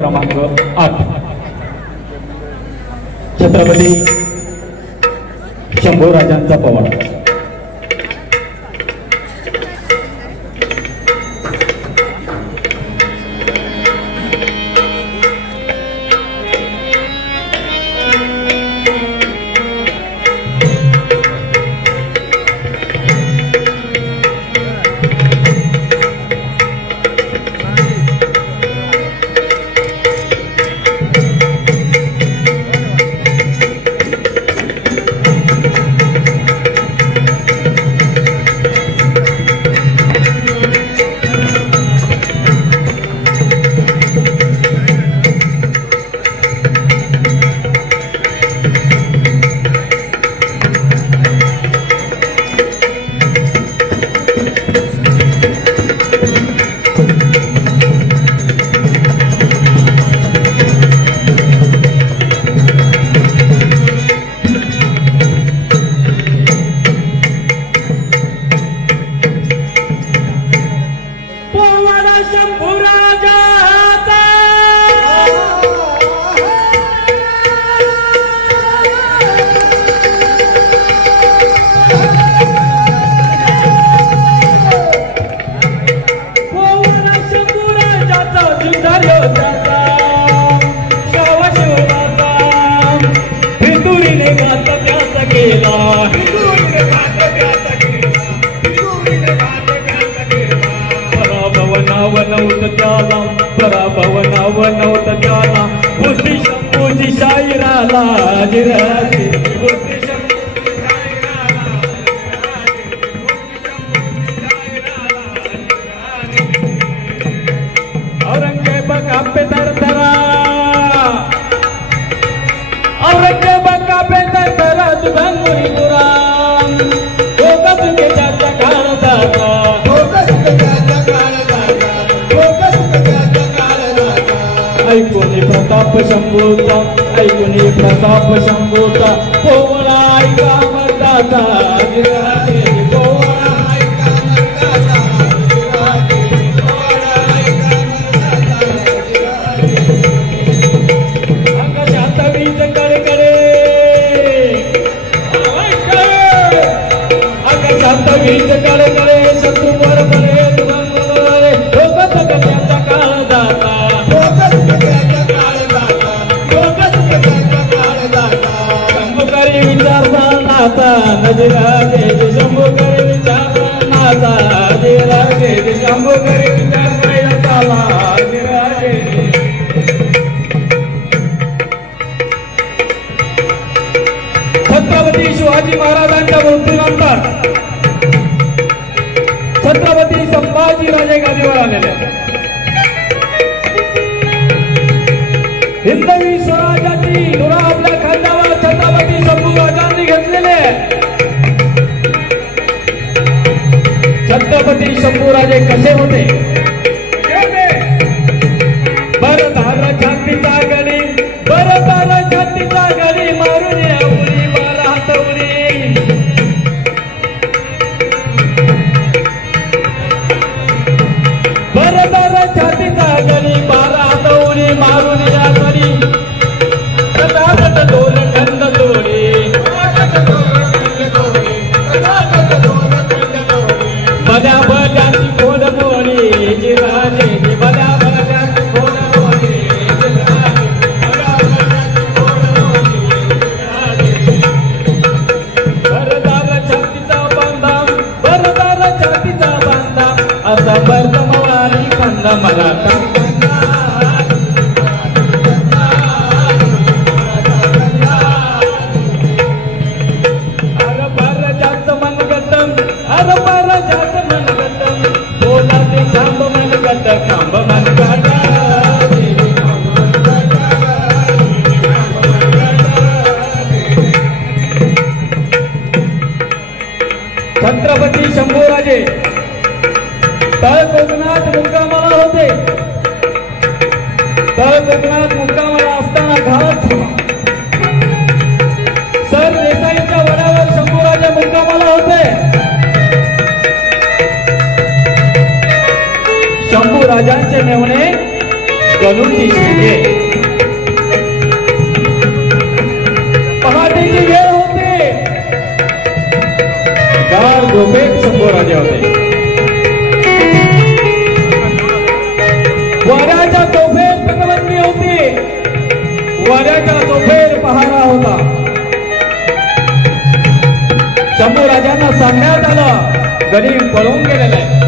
क्रमांक 8 छत्रपती शंभूराजांचा पवार। पराभवनावनवत त्याला बुद्धी शंभूची शाहिराला जिराजी बुद्धी शंभूची शाहिराला औरंगजेब कापे दरदरा औरंगजेब कापे दरदरा दुधांगुरी पुराण दोघं त्याच्या काळ जाता ऐकुनी प्रताप शंभूचा ऐकुनी प्रताप शंभूचा पोवळा ऐका मर्दाचा जिराजी पोवळा ऐका मर्दाचा जिराजी पोवळा ऐका मर्दाचा जिराजी आकाशात वीज कडकडे आकाशात वीज कडकडे शत्रूवर बळे दुरांगरे लोकत कल्याचा काळ जाता नाता नजरागे शंभूकरी विचार नाता नजरागे शंभूकरी विचार चाला नजरागे छत्रपती शिवाजी महाराजांच्या मृत्यूनंतर छत्रपती संभाजीराजे गादीवर आलेले हिंदवी स्वराज्याची धुरा आपल्या खांद्यावर छत्रपती शंभूराजांनी घेतलेले। छत्रपती शंभूराजे कसे होते? बरदार छातीचा गडी बरदार छातीचा गडी मारून उडी बारा हातवरी बरदार छातीचा गडी बारा हातवरी मारून या गडी डोल खंड दोरी बड्या बड्याची खोड मोडी जिराजी बड्या बड्याची खोड मोडी बरदार छातीचा बांधा बरदार छातीचा बांधा असा बरदमवारी खंड मराठा छत्रपती शंभूराजे तळ कोकणात मुक्कामाला होते। तळ कोकणात मुक्कामाला असताना घात सर देसाईंच्या वडावर शंभूराजे मुक्कामाला होते। शंभूराजांचे मेवणे गणूची शिंगे पहाटेची वेळ होते गार झोपेत शंभूराजे होते वाऱ्याच्या तोफेत पकवंदी होती वाऱ्याच्या तोफेत पहारा होता शंभूराजांना सांगण्यात आलं गणित पळून गेलेला आहे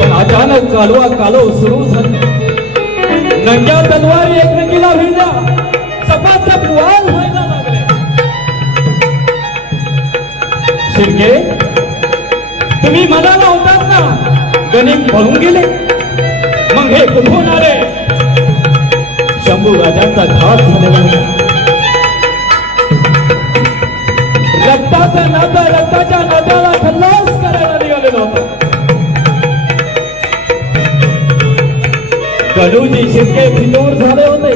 पण अचानक कालवा कालो सुरू झाली नंग्या तलवार एकमेकीला भिडल्या सपासप वार व्हायला लागले शिंगे तुम्ही म्हणाला होतात ना गणित पळून गेले मग हे कुठून आले शंभूराजांचा घात झालेला होता रक्ताचा नाता रक्ताच्या नात्याला खल्लास करायला निघालेला होता गणूजी शिंगे फितूर झाले होते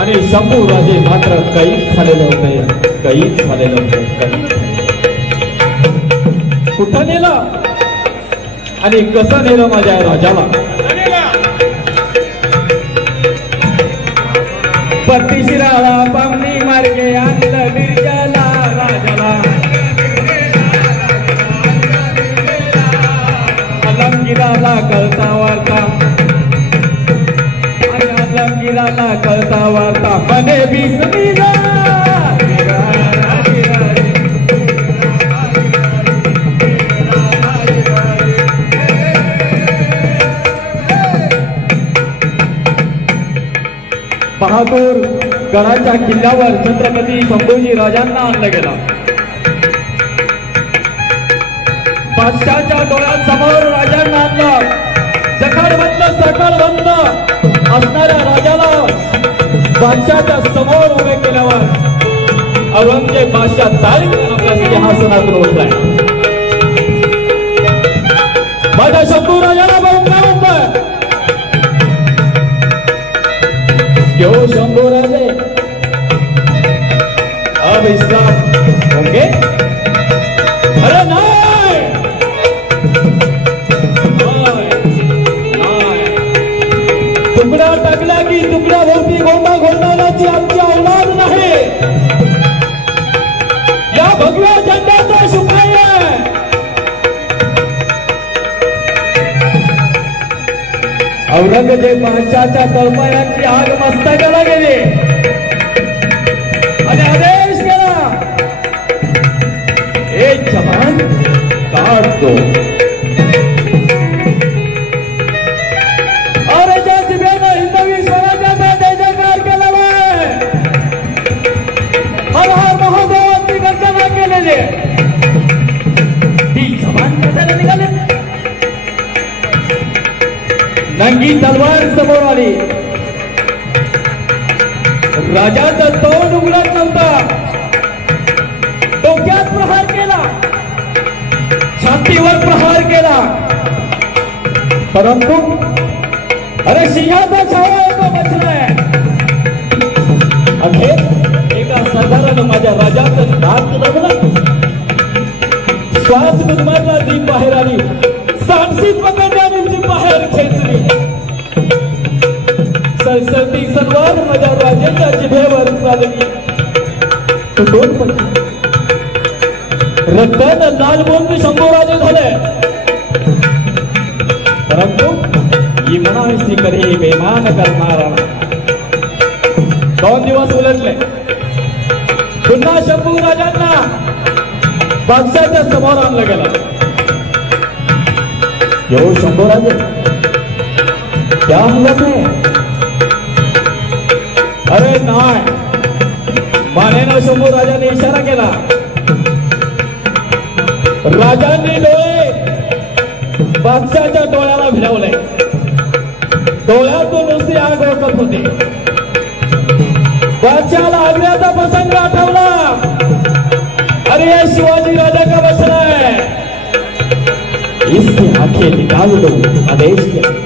आणि शंभूराजे मात्र कैद झालेले होते कैद झालेले होते कुठं नेलं आणि कसं नेलं माझ्या राजाला पत्तीशिराला पामणी मार्गे आणलं बिरजाला राजाला अलमगिराला कळता वार्ता आणि अलमगिराला कळता वार्ता मने बिसमीला बहादूर गडाच्या किल्ल्यावर छत्रपती संभाजी राजांना आणलं गेला बादशाच्या डोळ्यांसमोर राजांना आणलं जखडबंद सकळबंद असणाऱ्या राजाला बादशाच्या समोर उभे केल्यावर औरंगजेब बादशाह तारीख आपल्या सिंहासनातून उठलाय माझ्या शंभू राजाला बघून काय म्हणतोय क्यों शंभूराजे अब इस्लाम होंगे अरे नहीं तुकडा टाकला की तुकडा भोवती गोंडा घोलणाऱ्याची आमची औलाद नाही या भगव्या झेंड्याचा शुभाय औरंगजेब बादशाहच्या तळपायांची आग मस्तकाला गेली आणि आदेश केला एक जवान काढ दो अरे ज्या जिभेनं हिंदवी स्वराज्याचा जयजयकार केलेला आहे हर हर महादेवाची गर्जना केलेली ती जवान कशाला निघाले नंगी तलवार समोर आली राजाचा तोंड उघडत नव्हता डोक्यात प्रहार केला छातीवर प्रहार केला परंतु अरे सिंहाचा छावा एका बसलाय अखेर एका सरदारानं माझ्या राजाचं दात दाबलं श्वास गुदमरला ती बाहेर आली सांडशीत पकडण्याने ती बाहेर खेचली सळसळती सलवार माझ्या राजाच्या जिभेवर चालली तुटून पडली रक्तानं लाल बोंब शंभूराजे झाले परंतु ही मनाशी कधी बेमान करणारा 2 दिवस उलटले पुन्हा शंभूराजांना बादशाहच्या समोर आणलं गेलं यो शंभूराजे क्या हालत है अरे नाही मानेनं शंभूराजांनी इशारा केला राजांनी डोळे बादशाहच्या डोळ्याला भिडवले डोळ्यातून नुसती आग ओकत होती बादशाहला आग्र्याचा प्रसंग आठवला अरे ये शिवाजी राजा का बचना है इसकी आंखें निकाल दो आदेश किया